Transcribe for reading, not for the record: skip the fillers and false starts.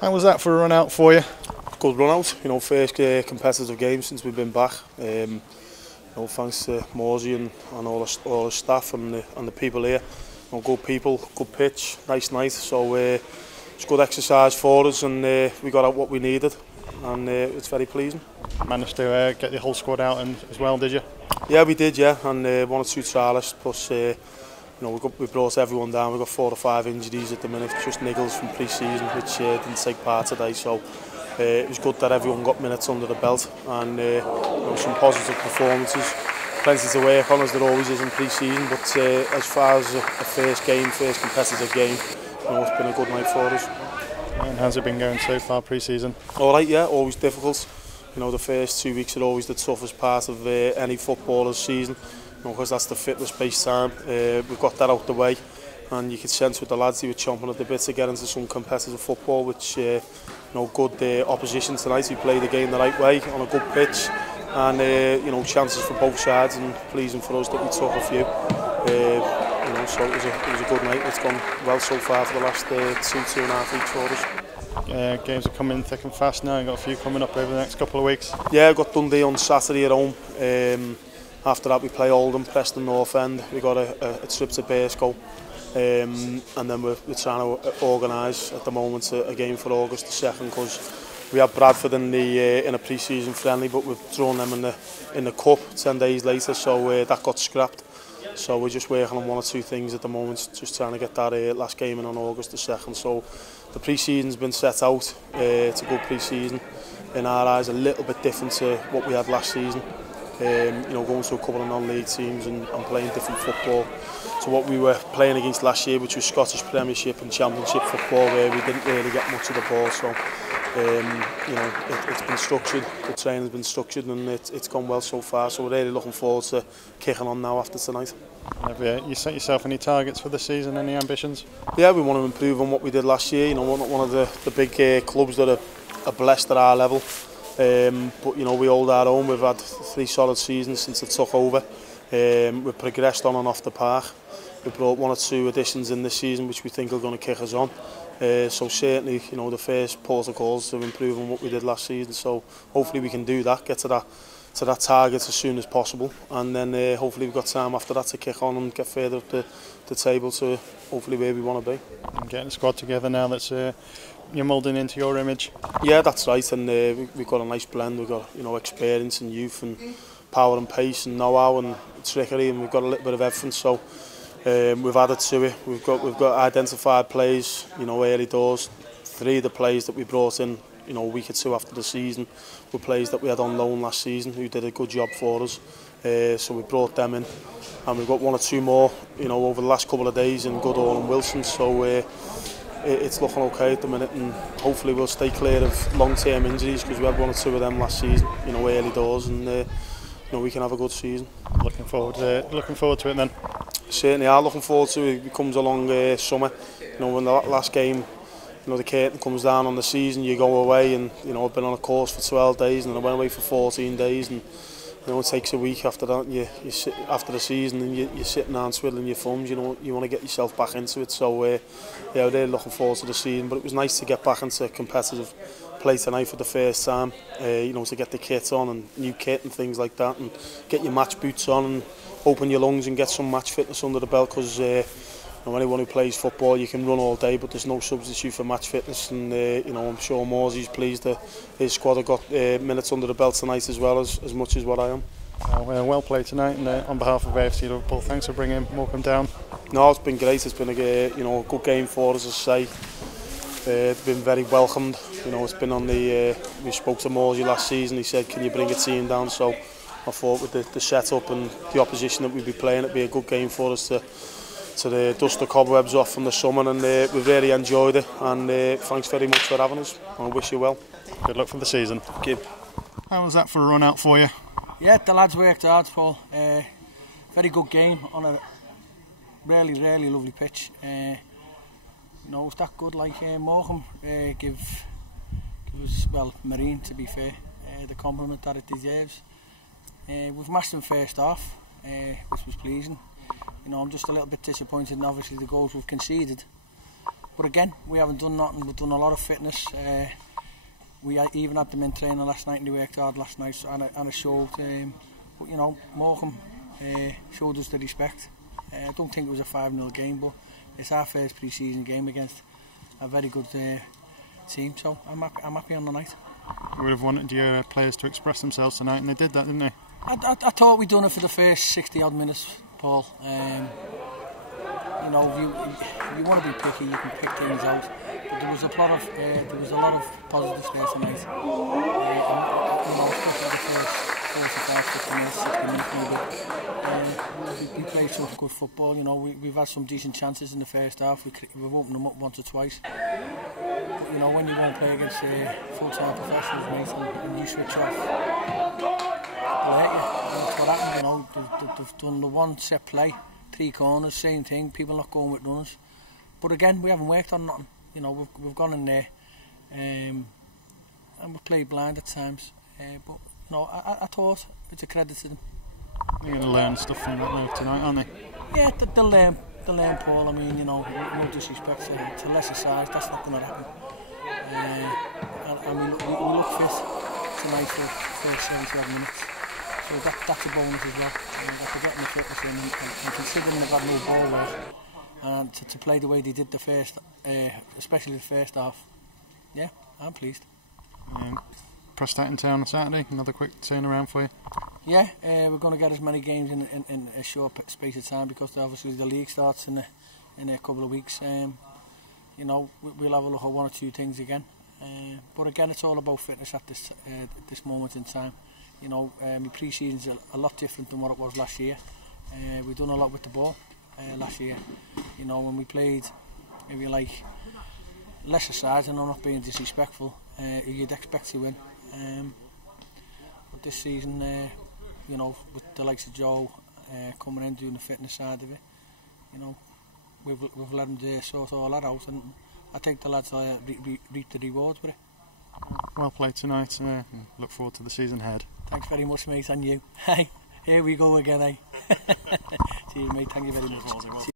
How was that for a run out for you? Good run out, you know, first competitive game since we've been back. You know, thanks to Morsey and all the staff and the people here. You know, good people, good pitch, nice night. So it's good exercise for us, and we got out what we needed, and it's very pleasing. Managed to get the whole squad out and as well, did you? Yeah, we did, yeah, and 1 or 2 trialists, plus you know, we brought everyone down. We've got 4 or 5 injuries at the minute, just niggles from pre-season, which didn't take part today. So it was good that everyone got minutes under the belt, and you know, some positive performances. Plenty to work on, as there always is in pre-season, but as far as a first competitive game, you know, it's been a good night for us. And how's it been going so far pre-season? All right, yeah, always difficult. You know, the first 2 weeks are always the toughest part of any footballer's season, you know, because that's the fitness-based time. We've got that out the way, and you could sense with the lads they were chomping at the bit to get into some competitive football, which you know, good opposition tonight. We played the game the right way on a good pitch, and you know, chances for both sides, and pleasing for us that we took a few. You know, so it was a good night. It's gone well so far for the last 2.5 weeks for us. Games are coming thick and fast now. You've got a few coming up over the next couple of weeks. Yeah, I've got Dundee on Saturday at home. After that we play Oldham, Preston North End. We've got a trip to Bearscough. And then we're trying to organise at the moment a game for August the 2nd, because we have Bradford in a pre-season friendly, but we've drawn them in the cup 10 days later, so that got scrapped. So we're just working on 1 or 2 things at the moment, just trying to get that last game in on August the 2nd. So the pre-season's been set out. It's a good pre-season. In our eyes, a little bit different to what we had last season. You know, going to a couple of non-league teams and playing different football. So what we were playing against last year, which was Scottish Premiership and Championship football, where we didn't really get much of the ball. So you know, it's been structured, the training's been structured, and it's gone well so far. So we're really looking forward to kicking on now after tonight. Have you set yourself any targets for the season, any ambitions? Yeah, we want to improve on what we did last year. You know, we're not one of the big clubs that are blessed at our level. But you know, we hold our own. We've had 3 solid seasons since I took over. We've progressed on and off the park. We brought 1 or 2 additions in this season, which we think are going to kick us on. So certainly, you know, the first protocols to improve on what we did last season. So hopefully we can do that, get to that target as soon as possible, and then hopefully we've got time after that to kick on and get further up the table to hopefully where we want to be. And getting a squad together now that's you're moulding into your image. Yeah, that's right, and we've got a nice blend. We've got, you know, experience and youth and power and pace and know-how and trickery, and we've got a little bit of everything. So we've added to it. We've got identified players, you know, early doors. 3 of the players that we brought in, you know, a week or 2 after the season, were players that we had on loan last season who did a good job for us. So we brought them in, and we've got 1 or 2 more, you know, over the last couple of days in Goodall and Wilson. So it's looking okay at the minute, and hopefully we'll stay clear of long-term injuries, because we had 1 or 2 of them last season, you know, early doors, and you know, we can have a good season. Looking forward to it then. Certainly are looking forward to it. It comes along summer. You know, when the last game, you know, the curtain comes down on the season, you go away, and you know, I've been on a course for 12 days, and I went away for 14 days, and you know, it takes a week after that. You sit after the season, and you're sitting down twiddling your thumbs. You know, you want to get yourself back into it. So yeah, we're really looking forward to the season. But it was nice to get back into competitive play tonight for the first time. You know, to get the kit on and new kit and things like that, and get your match boots on and open your lungs and get some match fitness under the belt, because you know, anyone who plays football, you can run all day, but there's no substitute for match fitness. And you know, I'm sure Morsey's pleased that his squad have got minutes under the belt tonight as well, as much as what I am. Well played tonight, and on behalf of A.F.C Liverpool, thanks for bringing Morecambe down. No, it's been great. It's been you know, a good game for us, as I say. It's been very welcomed. You know, it's been on the. We spoke to Morsey last season. He said, "Can you bring a team down?" So I thought with the setup and the opposition that we'd be playing, it'd be a good game for us to dust the cobwebs off from the summer, and we've really enjoyed it. And thanks very much for having us. I wish you well. Good luck for the season. Thank you. How was that for a run out for you? Yeah, the lads worked hard, Paul. Very good game on a really lovely pitch. You know, it's that good, like Morecambe give us, well, Marine, to be fair, the compliment that it deserves. We've matched them first half, which was pleasing. You know, I'm just a little bit disappointed in obviously the goals we've conceded. But again, we haven't done nothing. We've done a lot of fitness. We even had them in training last night, and they worked hard last night, and it showed. But you know, Morecambe showed us the respect. I don't think it was a 5-0 game, but it's our first pre-season game against a very good team. So I'm happy on the night. You would have wanted your players to express themselves tonight, and they did that, didn't they? I thought we'd done it for the first 60 odd minutes, Paul. You know, if you want to be picky, you can pick things out. But there was a lot of positives there tonight. You know, especially the first 45, 50 minutes, 60 minutes maybe. We played some good football. You know, we've had some decent chances in the first half. We've opened them up once or twice. But you know, when you won't play against full-time professionals, mate, and you switch off, they'll hit you. That's what happened. You know, they've done the one set play. 3 corners, same thing, people not going with runners. But again, we haven't worked on nothing. You know, we've gone in there and we've played blind at times. But, you know, I thought it's a credit to them. They're going to learn stuff from that now tonight, aren't they? Yeah, they'll learn, Paul. I mean, you know, no disrespect to lesser size, that's not going to happen. And we look fit tonight for the first 70 minutes. So that's a bonus as well. After getting the fitness in and considering they've got no ball work, and to play the way they did the first, especially the first half, yeah, I'm pleased. Prestat in town on Saturday, another quick turnaround for you? Yeah, we're going to get as many games in a short space of time because obviously the league starts in a couple of weeks. You know, we'll have a look at 1 or 2 things again. But again, it's all about fitness at this moment in time. You know, my pre-season's a lot different than what it was last year. We've done a lot with the ball last year. You know, when we played, if you like, lesser sides, and I'm not being disrespectful, you'd expect to win. But this season, you know, with the likes of Joe coming in doing the fitness side of it, you know, we've let them sort all that out, and I think the lads reap the rewards with it. Well played tonight, and look forward to the season ahead. Thanks very much, mate, and you. Hey, here we go again, eh? See you, mate. Thank you very much.